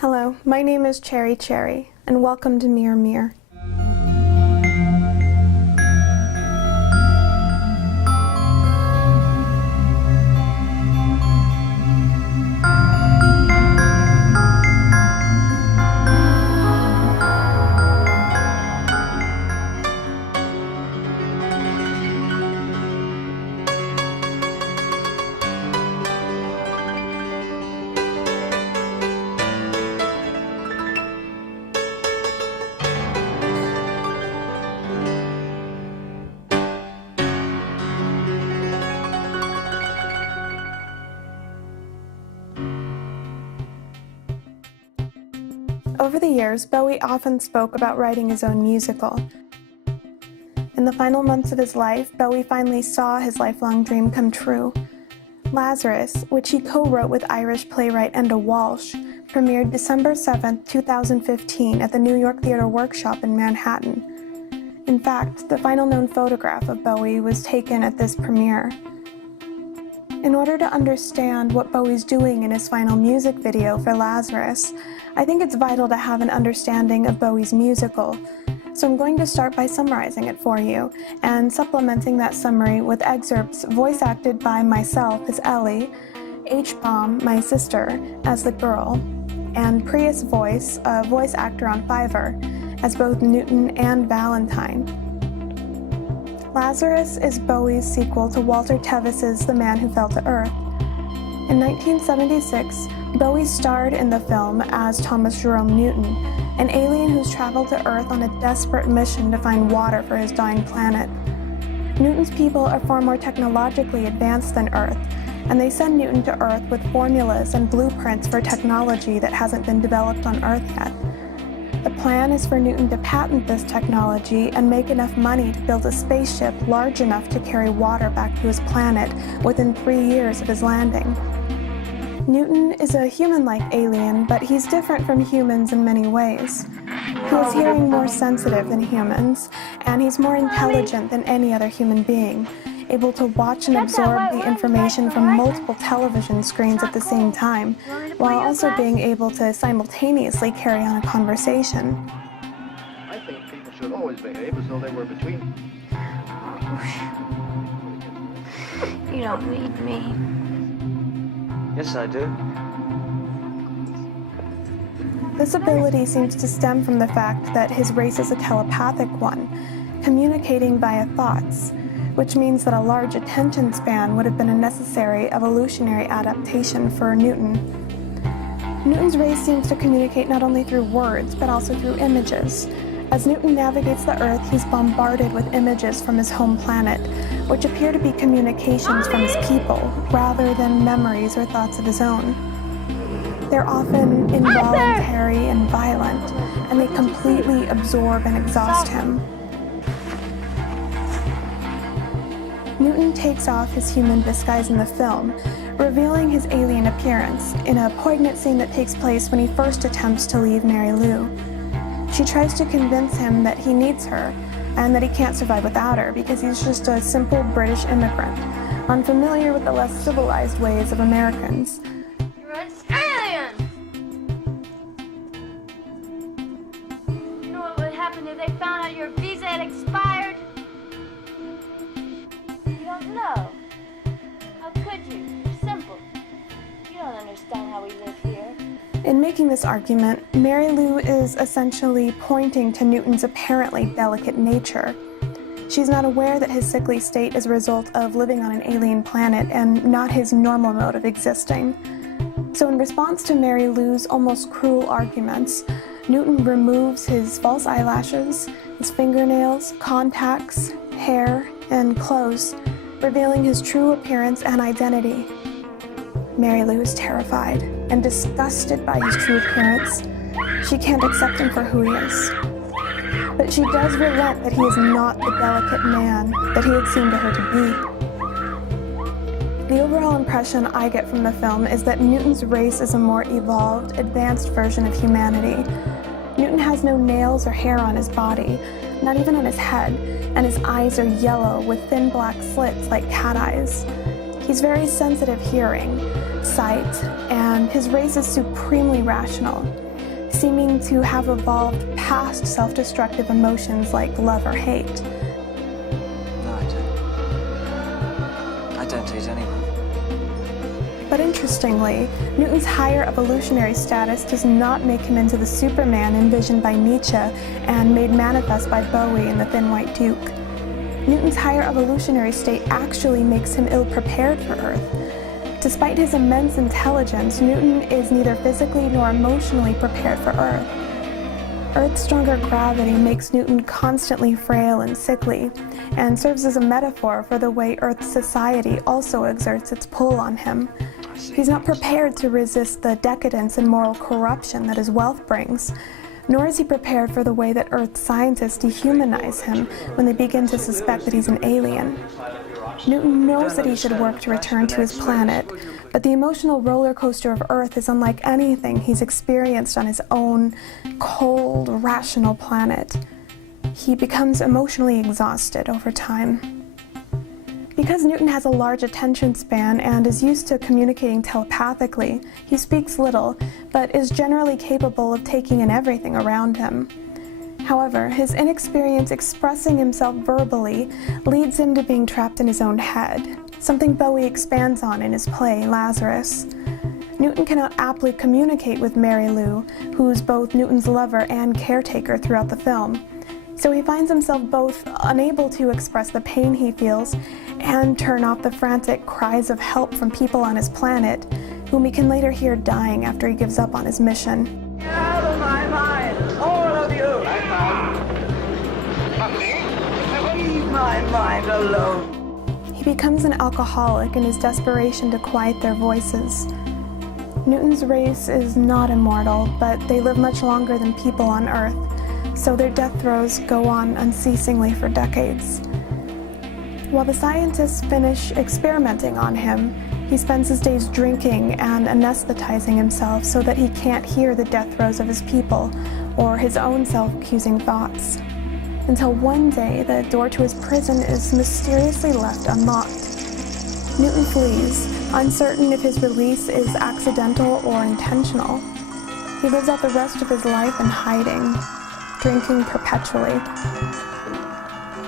Hello, my name is Chary, and welcome to Mirror Mirror. Over the years, Bowie often spoke about writing his own musical. In the final months of his life, Bowie finally saw his lifelong dream come true. Lazarus, which he co-wrote with Irish playwright Enda Walsh, premiered December 7, 2015 at the New York Theatre Workshop in Manhattan. In fact, the final known photograph of Bowie was taken at this premiere. In order to understand what Bowie's doing in his final music video for Lazarus, I think it's vital to have an understanding of Bowie's musical, so I'm going to start by summarizing it for you, and supplementing that summary with excerpts voice acted by myself as Ellie, H-Bomb, my sister, as the girl, and PriusVoice, a voice actor on Fiverr, as both Newton and Valentine. Lazarus is Bowie's sequel to Walter Tevis's The Man Who Fell to Earth. In 1976, Bowie starred in the film as Thomas Jerome Newton, an alien who's traveled to Earth on a desperate mission to find water for his dying planet. Newton's people are far more technologically advanced than Earth, and they send Newton to Earth with formulas and blueprints for technology that hasn't been developed on Earth yet. The plan is for Newton to patent this technology and make enough money to build a spaceship large enough to carry water back to his planet within 3 years of his landing. Newton is a human-like alien, but he's different from humans in many ways. He has hearing more sensitive than humans, and he's more intelligent than any other human being, able to watch and absorb the information from multiple television screens at the same time, while also being able to simultaneously carry on a conversation. I think people should always behave as though they were between. You don't need me. Yes, I do. This ability seems to stem from the fact that his race is a telepathic one, communicating via thoughts, which means that a large attention span would have been a necessary evolutionary adaptation for Newton. Newton's race seems to communicate not only through words, but also through images. As Newton navigates the Earth, he's bombarded with images from his home planet, which appear to be communications from his people, rather than memories or thoughts of his own. They're often involuntary and violent, and they completely absorb and exhaust him. Newton takes off his human disguise in the film, revealing his alien appearance in a poignant scene that takes place when he first attempts to leave Mary Lou. She tries to convince him that he needs her, and that he can't survive without her because he's just a simple British immigrant, unfamiliar with the less civilized ways of Americans. You're an alien! You know what would happen if they found out your visa had expired? You don't know. How could you? You're simple. You don't understand how we live here. In making this argument, Mary Lou is essentially pointing to Newton's apparently delicate nature. She's not aware that his sickly state is a result of living on an alien planet and not his normal mode of existing. So in response to Mary Lou's almost cruel arguments, Newton removes his false eyelashes, his fingernails, contacts, hair, and clothes, revealing his true appearance and identity. Mary Lou is terrified and disgusted by his true appearance. She can't accept him for who he is. But she does relent that he is not the delicate man that he had seemed to her to be. The overall impression I get from the film is that Newton's race is a more evolved, advanced version of humanity. Newton has no nails or hair on his body, not even on his head, and his eyes are yellow with thin black slits like cat eyes. He's very sensitive hearing, sight, and his race is supremely rational. seeming to have evolved past self-destructive emotions like love or hate. No, I don't. I don't hate anyone. But interestingly, Newton's higher evolutionary status does not make him into the Superman envisioned by Nietzsche and made manifest by Bowie in The Thin White Duke. Newton's higher evolutionary state actually makes him ill-prepared for Earth. Despite his immense intelligence, Newton is neither physically nor emotionally prepared for Earth. Earth's stronger gravity makes Newton constantly frail and sickly, and serves as a metaphor for the way Earth's society also exerts its pull on him. He's not prepared to resist the decadence and moral corruption that his wealth brings, nor is he prepared for the way that Earth's scientists dehumanize him when they begin to suspect that he's an alien. Newton knows that he should work to return to his planet, but the emotional roller coaster of Earth is unlike anything he's experienced on his own cold, rational planet. He becomes emotionally exhausted over time. Because Newton has a large attention span and is used to communicating telepathically, he speaks little, but is generally capable of taking in everything around him. However, his inexperience expressing himself verbally leads him to being trapped in his own head, something Bowie expands on in his play, Lazarus. Newton cannot aptly communicate with Mary Lou, who's both Newton's lover and caretaker throughout the film. So he finds himself both unable to express the pain he feels and turn off the frantic cries of help from people on his planet, whom he can later hear dying after he gives up on his mission. Get out of my mind, all of you! Leave my mind alone. He becomes an alcoholic in his desperation to quiet their voices. Newton's race is not immortal, but they live much longer than people on Earth, so their death throes go on unceasingly for decades. While the scientists finish experimenting on him, he spends his days drinking and anesthetizing himself so that he can't hear the death throes of his people or his own self-accusing thoughts. Until one day, the door to his prison is mysteriously left unlocked. Newton flees, uncertain if his release is accidental or intentional. He lives out the rest of his life in hiding, drinking perpetually.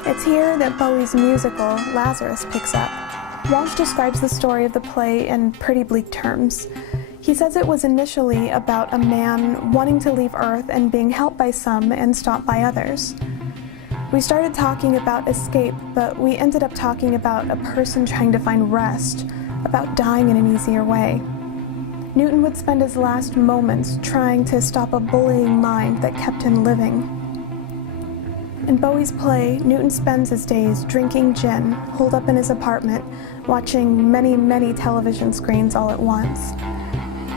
It's here that Bowie's musical, Lazarus, picks up. Walsh describes the story of the play in pretty bleak terms. He says it was initially about a man wanting to leave Earth and being helped by some and stopped by others. We started talking about escape, but we ended up talking about a person trying to find rest, about dying in an easier way. Newton would spend his last moments trying to stop a bullying mind that kept him living. In Bowie's play, Newton spends his days drinking gin, holed up in his apartment, watching many, many television screens all at once.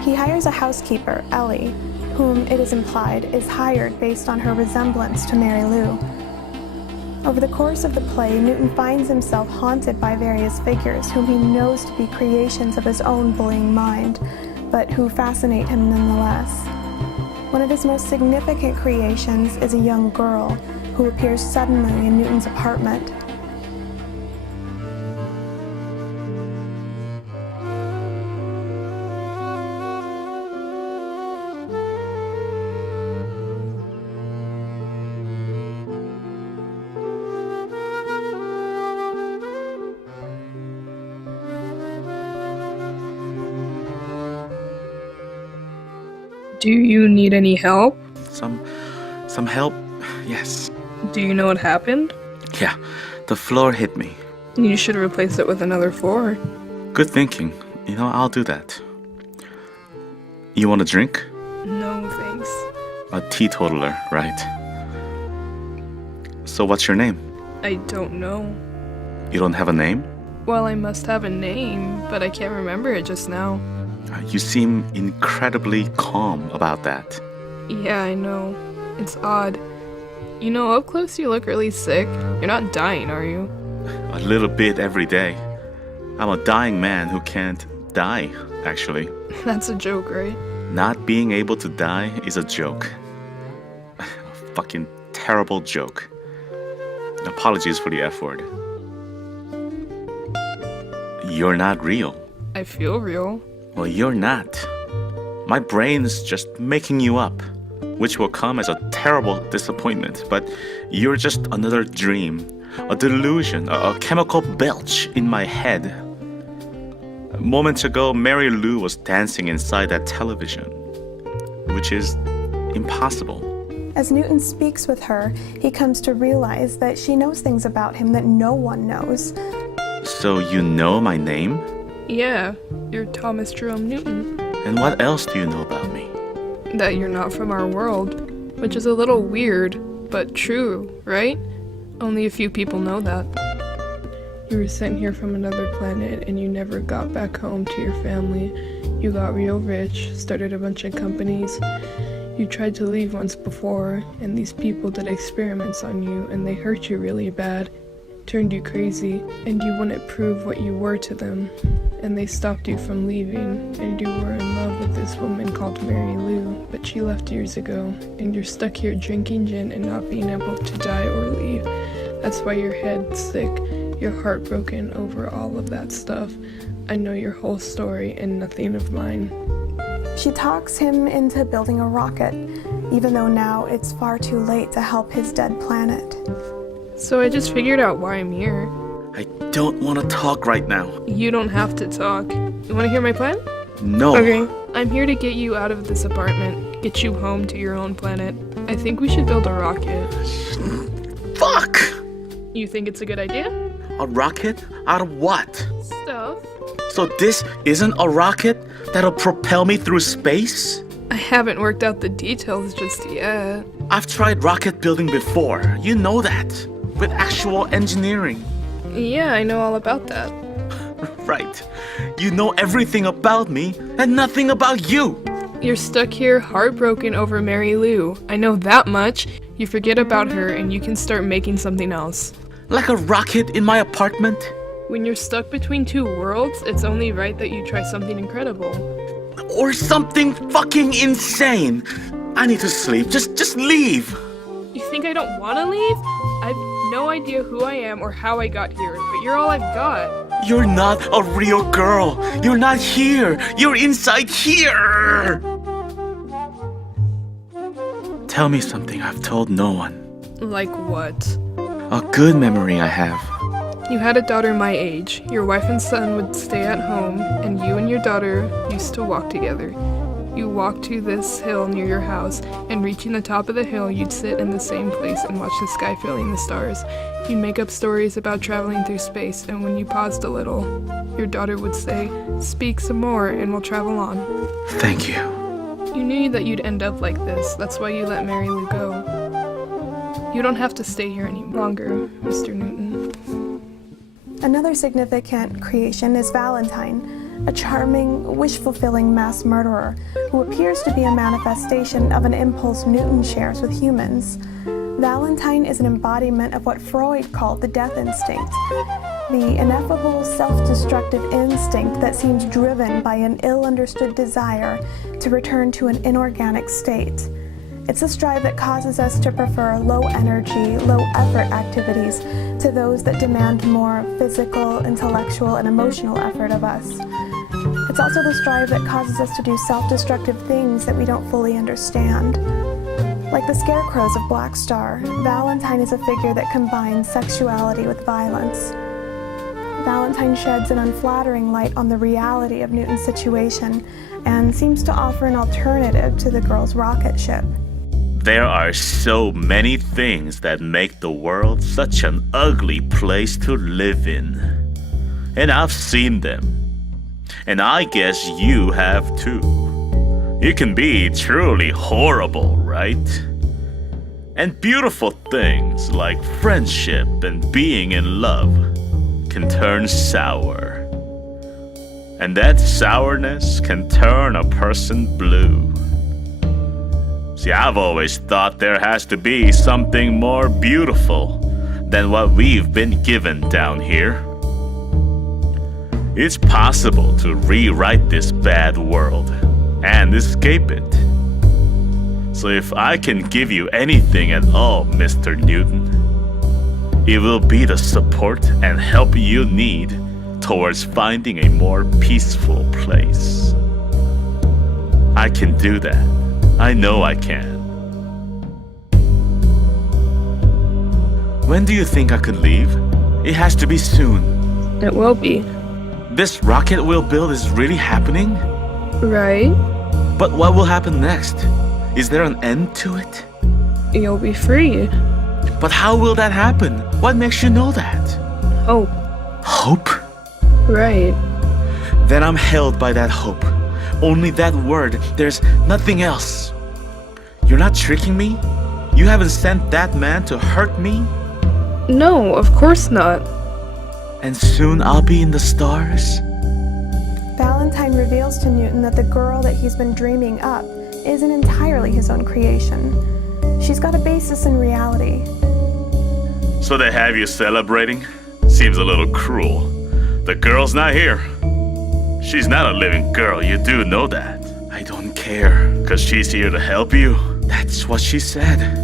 He hires a housekeeper, Ellie, whom, it is implied, is hired based on her resemblance to Mary Lou. Over the course of the play, Newton finds himself haunted by various figures whom he knows to be creations of his own bullying mind, but who fascinate him nonetheless. One of his most significant creations is a young girl who appears suddenly in Newton's apartment. Do you need any help? Some help? Yes. Do you know what happened? Yeah, the floor hit me. You should replace it with another floor. Good thinking. I'll do that. You want a drink? No, thanks. A teetotaler, right? So what's your name? I don't know. You don't have a name? Well, I must have a name, but I can't remember it just now. You seem incredibly calm about that. Yeah, I know. It's odd. Up close you look really sick. You're not dying, are you? A little bit every day. I'm a dying man who can't die, actually. That's a joke, right? Not being able to die is a joke. A fucking terrible joke. Apologies for the F word. You're not real. I feel real. Well, you're not. My brain's just making you up. which will come as a terrible disappointment, but you're just another dream, a delusion, a chemical belch in my head. Moments ago, Mary Lou was dancing inside that television, which is impossible. As Newton speaks with her, he comes to realize that she knows things about him that no one knows. So you know my name? Yeah, you're Thomas Jerome Newton. And what else do you know about me? That you're not from our world, which is a little weird, but true, right? Only a few people know that. You were sent here from another planet and you never got back home to your family. You got real rich, started a bunch of companies. You tried to leave once before, and these people did experiments on you and they hurt you really bad, turned you crazy, and you wouldn't prove what you were to them. And they stopped you from leaving, and you were in love with this woman called Mary Lou, but she left years ago, and you're stuck here drinking gin and not being able to die or leave. That's why your head's sick, you're heartbroken over all of that stuff. I know your whole story and nothing of mine. She talks him into building a rocket, even though now it's far too late to help his dead planet. So I just figured out why I'm here. I don't want to talk right now. You don't have to talk. You want to hear my plan? No. Okay. I'm here to get you out of this apartment, get you home to your own planet. I think we should build a rocket. Fuck! You think it's a good idea? A rocket? Out of what? Stuff. So this isn't a rocket that'll propel me through space? I haven't worked out the details just yet. I've tried rocket building before. You know that. With actual engineering. Yeah, I know all about that. Right. You know everything about me and nothing about you. You're stuck here heartbroken over Mary Lou. I know that much. You forget about her and you can start making something else. Like a rocket in my apartment? When you're stuck between two worlds, it's only right that you try something incredible. Or something fucking insane. I need to sleep. Just leave. You think I don't want to leave? I've no idea who I am or how I got here, but you're all I've got. You're not a real girl. You're not here. You're inside here. Tell me something I've told no one. Like what? A good memory I have. You had a daughter my age. Your wife and son would stay at home, and you and your daughter used to walk together. You walked to this hill near your house, and reaching the top of the hill, you'd sit in the same place and watch the sky filling the stars. You'd make up stories about traveling through space, and when you paused a little, your daughter would say, "Speak some more, and we'll travel on." Thank you. You knew that you'd end up like this. That's why you let Mary Lou go. You don't have to stay here any longer, Mr. Newton. Another significant creation is Valentine, a charming, wish-fulfilling mass murderer who appears to be a manifestation of an impulse Newton shares with humans. Valentine is an embodiment of what Freud called the death instinct, the ineffable self-destructive instinct that seems driven by an ill-understood desire to return to an inorganic state. It's a drive that causes us to prefer low-energy, low-effort activities to those that demand more physical, intellectual, and emotional effort of us. It's also this drive that causes us to do self-destructive things that we don't fully understand. Like the scarecrows of Blackstar, Valentine is a figure that combines sexuality with violence. Valentine sheds an unflattering light on the reality of Newton's situation and seems to offer an alternative to the girl's rocket ship. There are so many things that make the world such an ugly place to live in. And I've seen them. And I guess you have too. It can be truly horrible, right? And beautiful things like friendship and being in love can turn sour. And that sourness can turn a person blue. See, I've always thought there has to be something more beautiful than what we've been given down here. It's possible to rewrite this bad world and escape it. So if I can give you anything at all, Mr. Newton, it will be the support and help you need towards finding a more peaceful place. I can do that. I know I can. When do you think I could leave? It has to be soon. It will be. This rocket we'll build is really happening? Right? But what will happen next? Is there an end to it? You'll be free. But how will that happen? What makes you know that? Hope. Hope? Right. Then I'm held by that hope. Only that word. There's nothing else. You're not tricking me? You haven't sent that man to hurt me? No, of course not. And soon I'll be in the stars? Valentine reveals to Newton that the girl that he's been dreaming up isn't entirely his own creation. She's got a basis in reality. So they have you celebrating? Seems a little cruel. The girl's not here. She's not a living girl, you do know that. I don't care, 'cause she's here to help you. That's what she said.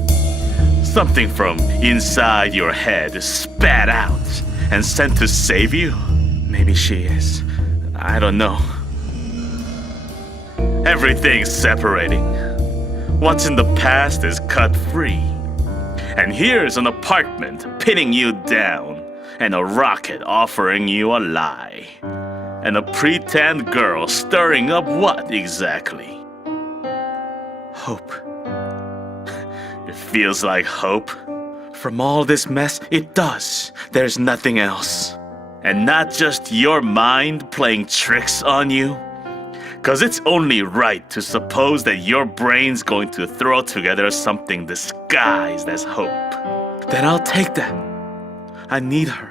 Something from inside your head is spat out and sent to save you. Maybe she is. I don't know. Everything's separating. What's in the past is cut free. And here's an apartment pinning you down, and a rocket offering you a lie. And a pretend girl stirring up what exactly? Hope. It feels like hope. From all this mess, it does. There's nothing else. And not just your mind playing tricks on you. 'Cause it's only right to suppose that your brain's going to throw together something disguised as hope. Then I'll take that. I need her.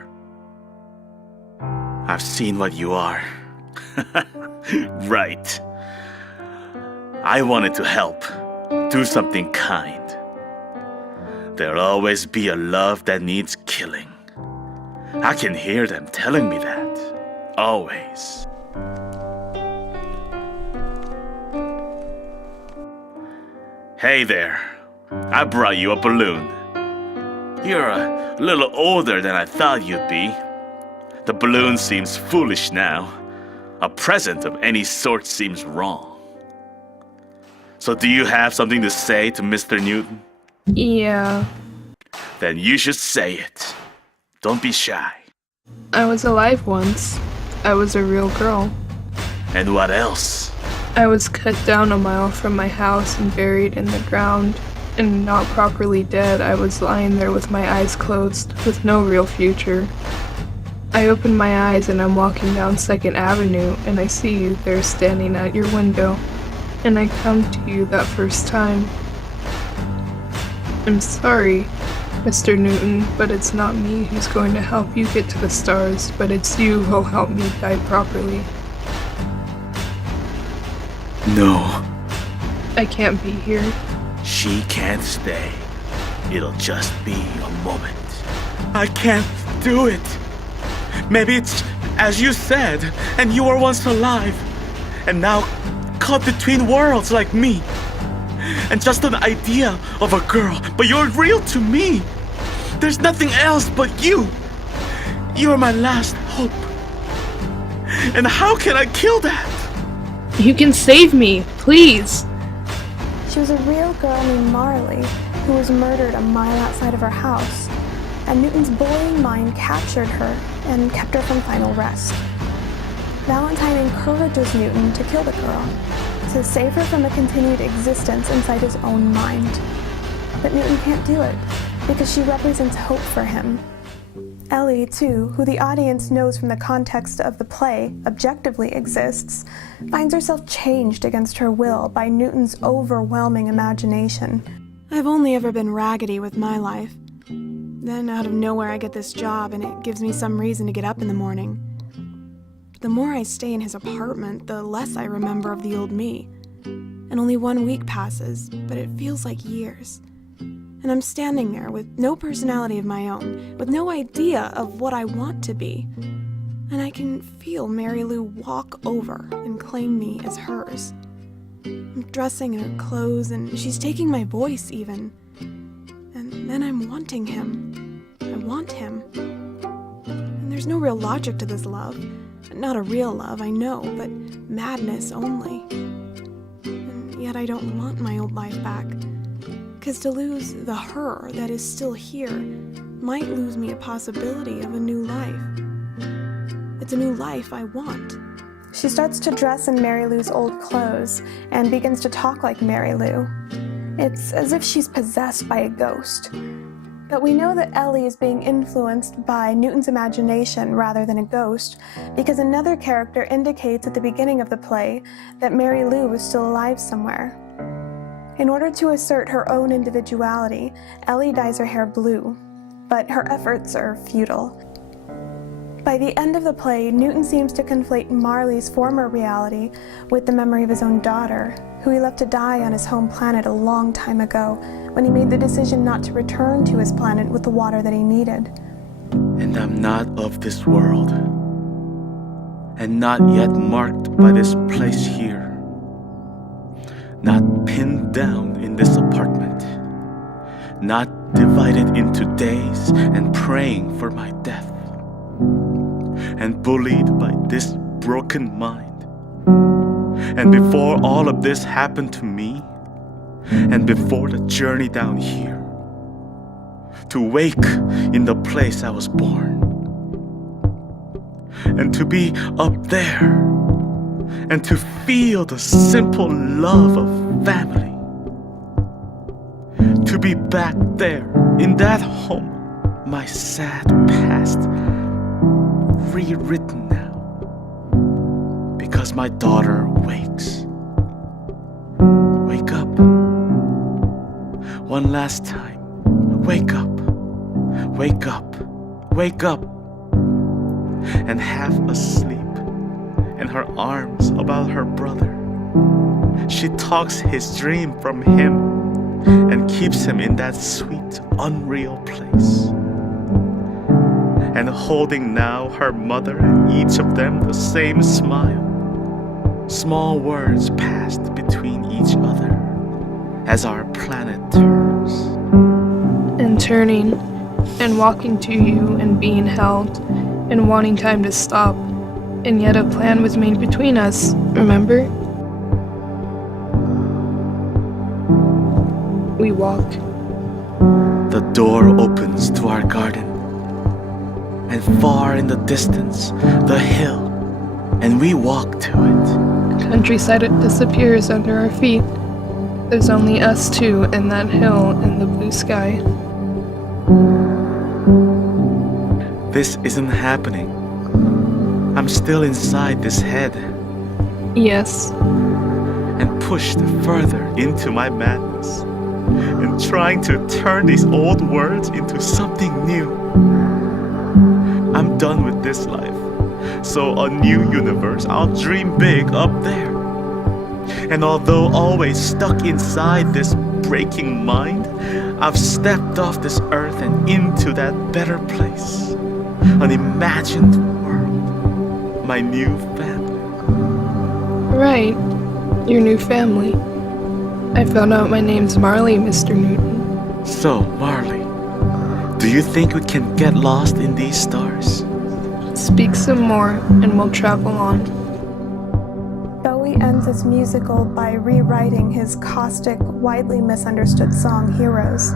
I've seen what you are. Right. I wanted to help. Do something kind. There'll always be a love that needs killing. I can hear them telling me that. Always. Hey there. I brought you a balloon. You're a little older than I thought you'd be. The balloon seems foolish now. A present of any sort seems wrong. So do you have something to say to Mr. Newton? Yeah. Then you should say it. Don't be shy. I was alive once. I was a real girl. And what else? I was cut down a mile from my house and buried in the ground. And not properly dead, I was lying there with my eyes closed, with no real future. I open my eyes and I'm walking down 2nd Avenue and I see you there standing at your window. And I come to you that first time. I'm sorry, Mr. Newton, but it's not me who's going to help you get to the stars, but it's you who'll help me die properly. No. I can't be here. She can't stay. It'll just be a moment. I can't do it. Maybe it's as you said, and you were once alive, and now caught between worlds like me. And just an idea of a girl, but you're real to me. There's nothing else but you. You're my last hope. And how can I kill that? You can save me, please. She was a real girl named Marley who was murdered a mile outside of her house, and Newton's bullying mind captured her and kept her from final rest. Valentine encourages Newton to kill the girl, to save her from a continued existence inside his own mind. But Newton can't do it, because she represents hope for him. Ellie, too, who the audience knows from the context of the play objectively exists, finds herself changed against her will by Newton's overwhelming imagination. I've only ever been raggedy with my life. Then out of nowhere I get this job and it gives me some reason to get up in the morning. The more I stay in his apartment, the less I remember of the old me. And only 1 week passes, but it feels like years. And I'm standing there with no personality of my own, with no idea of what I want to be. And I can feel Mary Lou walk over and claim me as hers. I'm dressing in her clothes, and she's taking my voice even. And then I'm wanting him. I want him. And there's no real logic to this love. Not a real love, I know, but madness only. And yet I don't want my old life back. 'Cause to lose the her that is still here might lose me a possibility of a new life. It's a new life I want. She starts to dress in Mary Lou's old clothes and begins to talk like Mary Lou. It's as if she's possessed by a ghost. But we know that Ellie is being influenced by Newton's imagination rather than a ghost, because another character indicates at the beginning of the play that Mary Lou is still alive somewhere. In order to assert her own individuality, Ellie dyes her hair blue, but her efforts are futile. By the end of the play, Newton seems to conflate Marley's former reality with the memory of his own daughter, who he left to die on his home planet a long time ago, when he made the decision not to return to his planet with the water that he needed. And I'm not of this world, and not yet marked by this place here, not pinned down in this apartment, not divided into days and praying for my death, and bullied by this broken mind. And before all of this happened to me, and before the journey down here, to wake in the place I was born, and to be up there, and to feel the simple love of family, to be back there in that home, my sad past rewritten now, because my daughter wakes. Wake up. One last time. Wake up. Wake up. Wake up. And half asleep, in her arms about her brother, she talks his dream from him and keeps him in that sweet, unreal place. And holding now her mother and each of them the same smile. Small words passed between each other as our planet turns. And turning, and walking to you, and being held, and wanting time to stop. And yet a plan was made between us, remember? We walk. The door opens to our garden, and far in the distance, the hill, and we walk to it. Countryside disappears under our feet. There's only us two and that hill and the blue sky. This isn't happening. I'm still inside this head, Yes, and pushed further into my madness, and trying to turn these old words into something new. I'm done with this life, so a new universe I'll dream big up there. And although always stuck inside this breaking mind, I've stepped off this earth and into that better place, an imagined world, my new family. right. Your new family. I found out my name's Marley, Mr. Newton. So, Marley, do you think we can get lost in these stars? Speak some more, and we'll travel on. Bowie ends his musical by rewriting his caustic, widely misunderstood song Heroes,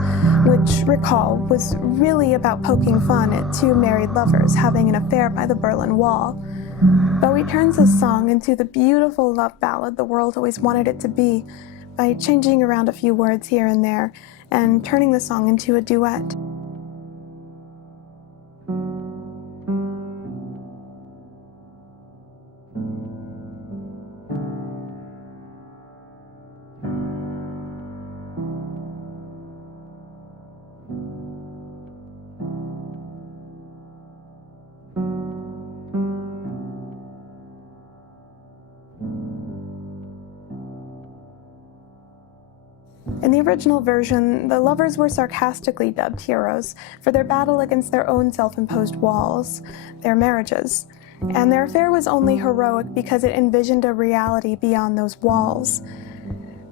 which, recall, was really about poking fun at two married lovers having an affair by the Berlin Wall. Bowie turns his song into the beautiful love ballad the world always wanted it to be by changing around a few words here and there and turning the song into a duet. In the original version, the lovers were sarcastically dubbed heroes for their battle against their own self-imposed walls, their marriages. And their affair was only heroic because it envisioned a reality beyond those walls.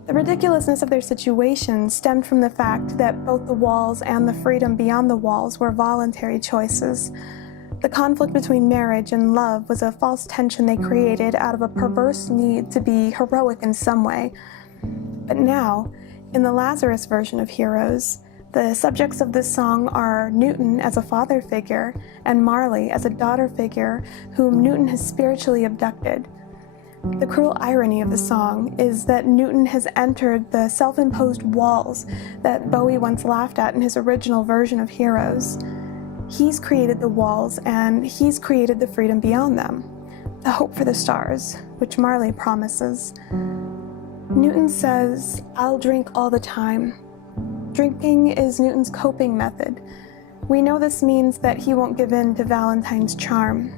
The ridiculousness of their situation stemmed from the fact that both the walls and the freedom beyond the walls were voluntary choices. The conflict between marriage and love was a false tension they created out of a perverse need to be heroic in some way. But now, in the Lazarus version of Heroes, The subjects of this song are Newton as a father figure and Marley as a daughter figure whom Newton has spiritually abducted. The cruel irony of the song is that Newton has entered the self-imposed walls that Bowie once laughed at in his original version of Heroes. He's created the walls and he's created the freedom beyond them, the hope for the stars, which Marley promises. Newton says, "I'll drink all the time." Drinking is Newton's coping method. We know this means that he won't give in to Valentine's charm.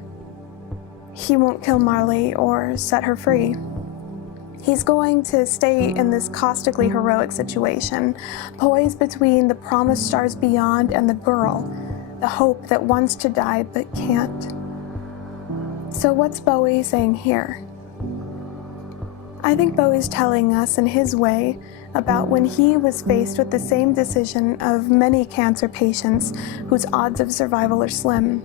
He won't kill Marley or set her free. He's going to stay in this caustically heroic situation, poised between the promised stars beyond and the girl, the hope that wants to die but can't. So what's Bowie saying here? I think Bowie's telling us in his way about when he was faced with the same decision of many cancer patients whose odds of survival are slim.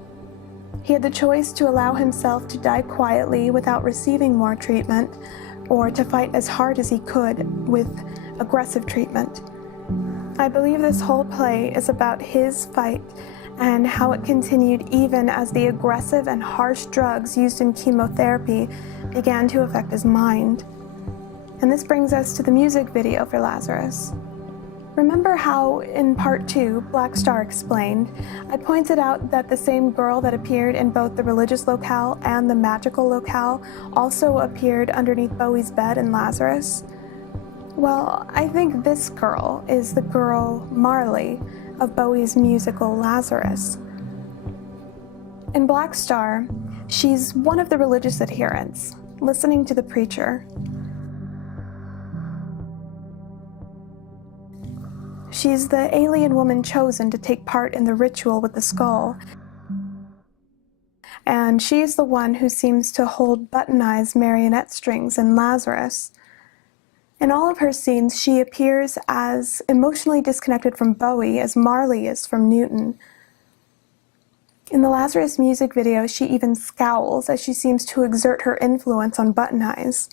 He had the choice to allow himself to die quietly without receiving more treatment, or to fight as hard as he could with aggressive treatment. I believe this whole play is about his fight and how it continued even as the aggressive and harsh drugs used in chemotherapy began to affect his mind. And this brings us to the music video for Lazarus. Remember how, in part 2, Blackstar explained, I pointed out that the same girl that appeared in both the religious locale and the magical locale also appeared underneath Bowie's bed in Lazarus? Well, I think this girl is the girl Marley of Bowie's musical Lazarus. In Blackstar, she's one of the religious adherents, listening to the preacher. She's the alien woman chosen to take part in the ritual with the skull. And she's the one who seems to hold buttonized marionette strings in Lazarus. In all of her scenes, she appears as emotionally disconnected from Bowie as Marley is from Newton. In the Lazarus music video, she even scowls as she seems to exert her influence on Button Eyes.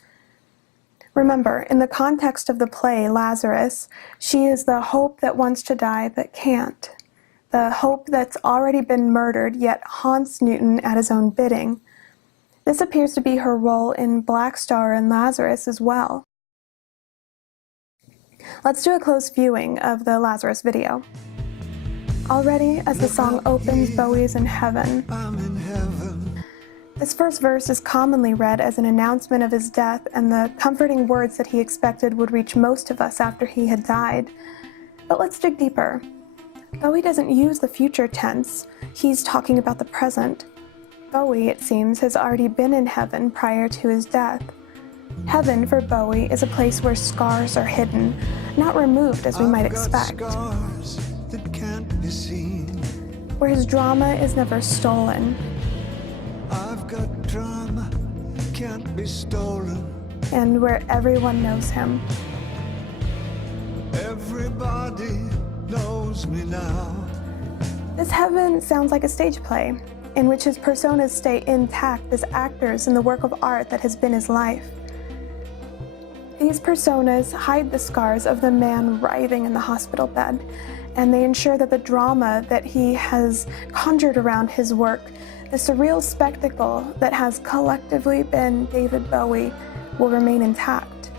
Remember, in the context of the play Lazarus, she is the hope that wants to die but can't. The hope that's already been murdered yet haunts Newton at his own bidding. This appears to be her role in Blackstar and Lazarus as well. Let's do a close viewing of the Lazarus video. Already, as the song opens, Bowie is in heaven. This first verse is commonly read as an announcement of his death and the comforting words that he expected would reach most of us after he had died. But let's dig deeper. Bowie doesn't use the future tense. He's talking about the present. Bowie, it seems, has already been in heaven prior to his death. Heaven for Bowie is a place where scars are hidden, not removed as we might expect. Where his drama is never stolen. I've got drama, can't be stolen. And where everyone knows him. Everybody knows me now. This heaven sounds like a stage play, in which his personas stay intact as actors in the work of art that has been his life. These personas hide the scars of the man writhing in the hospital bed, and they ensure that the drama that he has conjured around his work, the surreal spectacle that has collectively been David Bowie, will remain intact.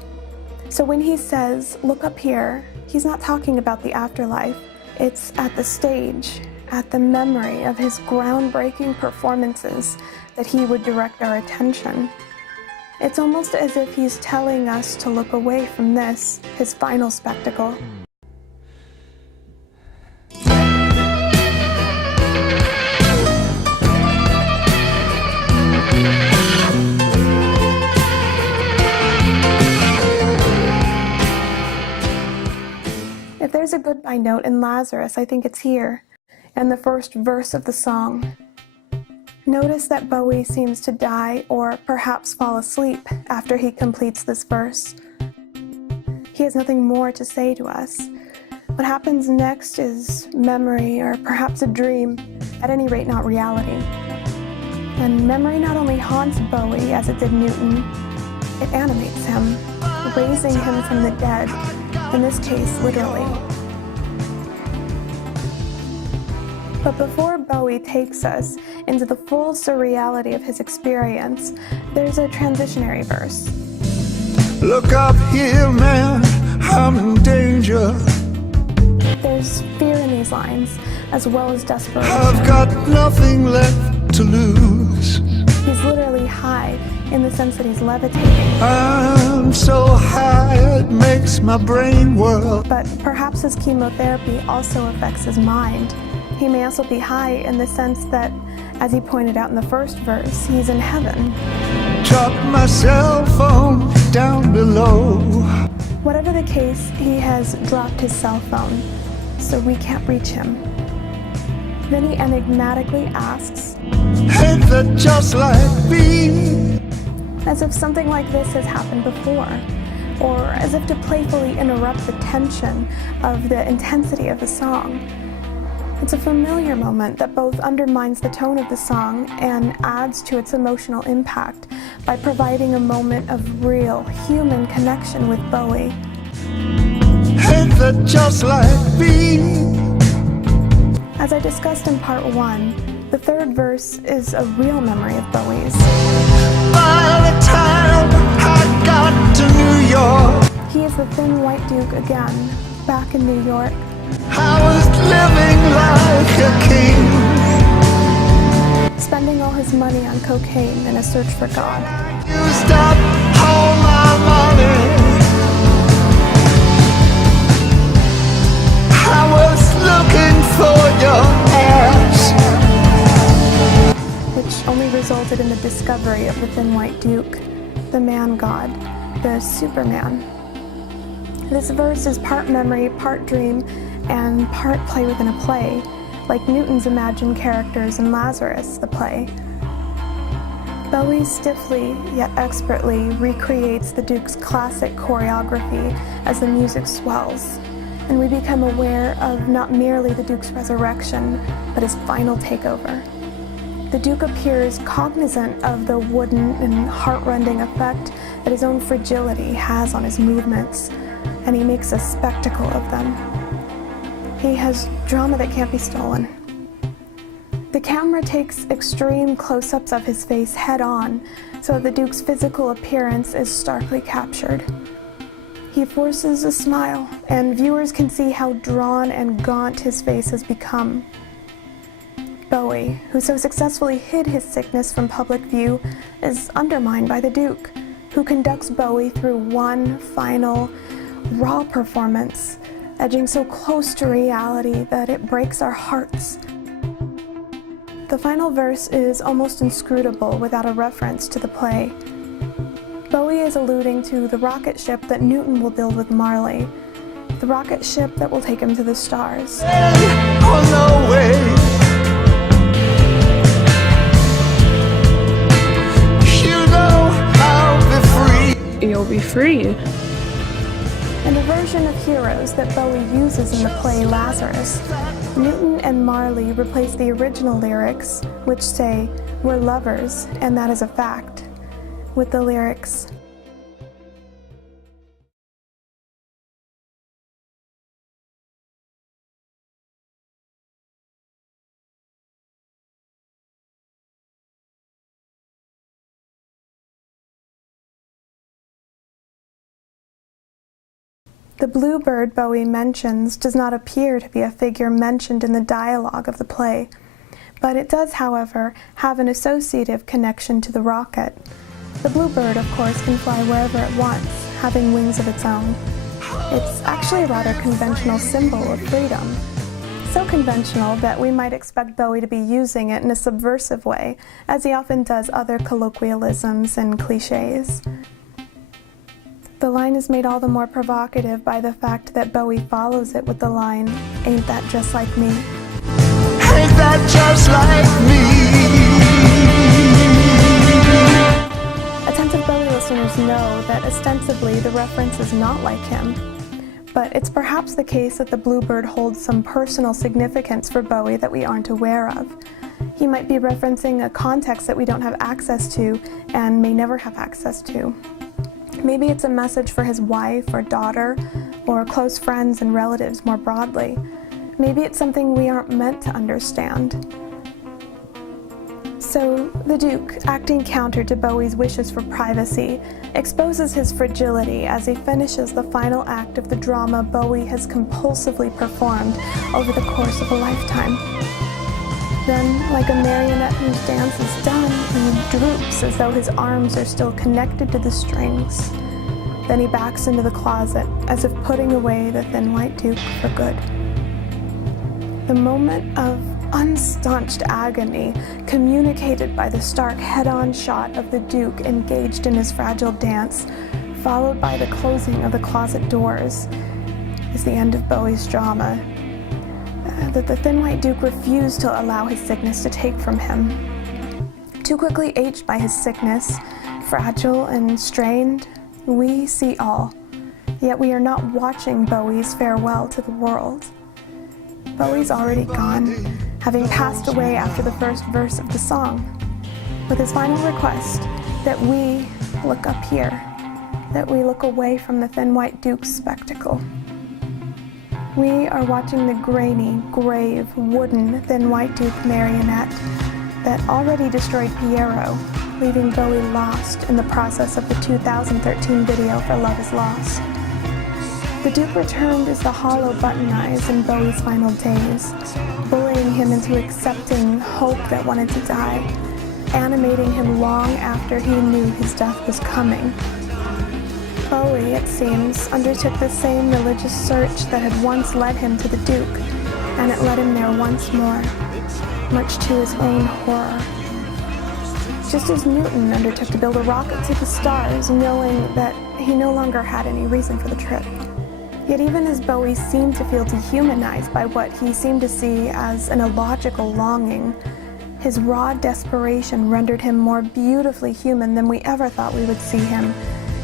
So when he says, "Look up here," he's not talking about the afterlife. It's at the stage, at the memory of his groundbreaking performances that he would direct our attention. It's almost as if he's telling us to look away from this, his final spectacle. If there's a goodbye note in Lazarus, I think it's here, in the first verse of the song. Notice that Bowie seems to die or perhaps fall asleep after he completes this verse. He has nothing more to say to us. What happens next is memory or perhaps a dream, at any rate not reality. And memory not only haunts Bowie as it did Newton, it animates him, raising him from the dead, in this case literally. But before Bowie takes us into the full surreality of his experience, there's a transitionary verse. Look up here, man, I'm in danger. There's fear in these lines, as well as desperation. I've got nothing left to lose. He's literally high, in the sense that he's levitating. I'm so high it makes my brain whirl. But perhaps his chemotherapy also affects his mind. He may also be high in the sense that, as he pointed out in the first verse, he's in heaven. Drop my cell phone down below. Whatever the case, he has dropped his cell phone, so we can't reach him. Then he enigmatically asks, Ain't that just like me? as if something like this has happened before, or as if to playfully interrupt the tension of the intensity of the song. It's a familiar moment that both undermines the tone of the song and adds to its emotional impact by providing a moment of real human connection with Bowie. Ain't that just like me? As I discussed in part 1, the third verse is a real memory of Bowie's. By the time I got to New York, He is the Thin White Duke again, back in New York. I was living like a king. Spending all his money on cocaine in a search for God. Used up all my money. I was looking for your ass, Which only resulted in the discovery of the Thin White Duke, the man god, the Superman. This verse is part memory, part dream, and part play within a play, like Newton's imagined characters in Lazarus, the play. Bowie stiffly, yet expertly, recreates the Duke's classic choreography as the music swells, and we become aware of not merely the Duke's resurrection, but his final takeover. The Duke appears cognizant of the wooden and heart-rending effect that his own fragility has on his movements, and he makes a spectacle of them. He has drama that can't be stolen. The camera takes extreme close-ups of his face head-on, so that the Duke's physical appearance is starkly captured. He forces a smile, and viewers can see how drawn and gaunt his face has become. Bowie, who so successfully hid his sickness from public view, is undermined by the Duke, who conducts Bowie through one final, raw performance, edging so close to reality that it breaks our hearts. The final verse is almost inscrutable without a reference to the play. Bowie is alluding to the rocket ship that Newton will build with Marley, the rocket ship that will take him to the stars. oh no way. You know I'll be free. You'll be free. In the version of Heroes that Bowie uses in the play Lazarus, Newton and Marley replace the original lyrics, which say, "We're lovers, and that is a fact," with the lyrics, The bluebird Bowie mentions does not appear to be a figure mentioned in the dialogue of the play, but it does, however, have an associative connection to the rocket. The bluebird, of course, can fly wherever it wants, having wings of its own. It's actually a rather conventional symbol of freedom. So conventional that we might expect Bowie to be using it in a subversive way, as he often does other colloquialisms and cliches. The line is made all the more provocative by the fact that Bowie follows it with the line, "Ain't that just like me?" Ain't that just like me? Attentive Bowie listeners know that ostensibly the reference is not like him, but it's perhaps the case that the bluebird holds some personal significance for Bowie that we aren't aware of. He might be referencing a context that we don't have access to and may never have access to. Maybe it's a message for his wife or daughter, or close friends and relatives more broadly. Maybe it's something we aren't meant to understand. So, the Duke, acting counter to Bowie's wishes for privacy, exposes his fragility as he finishes the final act of the drama Bowie has compulsively performed over the course of a lifetime. Then, like a marionette whose dance is done, he droops as though his arms are still connected to the strings. Then he backs into the closet, as if putting away the thin white Duke for good. The moment of unstaunched agony communicated by the stark head-on shot of the Duke engaged in his fragile dance, followed by the closing of the closet doors, is the end of Bowie's drama that the thin white Duke refused to allow his sickness to take from him. Too quickly aged by his sickness, fragile and strained, we see all, yet we are not watching Bowie's farewell to the world. Bowie's already gone, having passed away after the first verse of the song, with his final request that we look up here, that we look away from the thin white Duke's spectacle. We are watching the grainy, grave, wooden thin white Duke marionette that already destroyed Piero, leaving Bowie lost in the process of the 2013 video for Love Is Lost. The Duke returned as the hollow button eyes in Bowie's final days, bullying him into accepting hope that wanted to die, animating him long after he knew his death was coming. Bowie, it seems, undertook the same religious search that had once led him to the Duke, and it led him there once more, much to his own horror. Just as Newton undertook to build a rocket to the stars, knowing that he no longer had any reason for the trip. Yet even as Bowie seemed to feel dehumanized by what he seemed to see as an illogical longing, his raw desperation rendered him more beautifully human than we ever thought we would see him,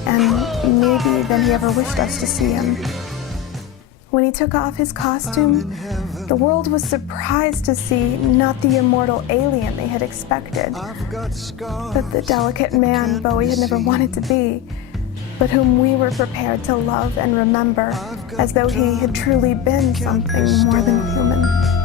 and maybe than he ever wished us to see him. When he took off his costume, the world was surprised to see not the immortal alien they had expected, but the delicate man Bowie had never wanted to be, but whom we were prepared to love and remember as though he had truly been something more than human.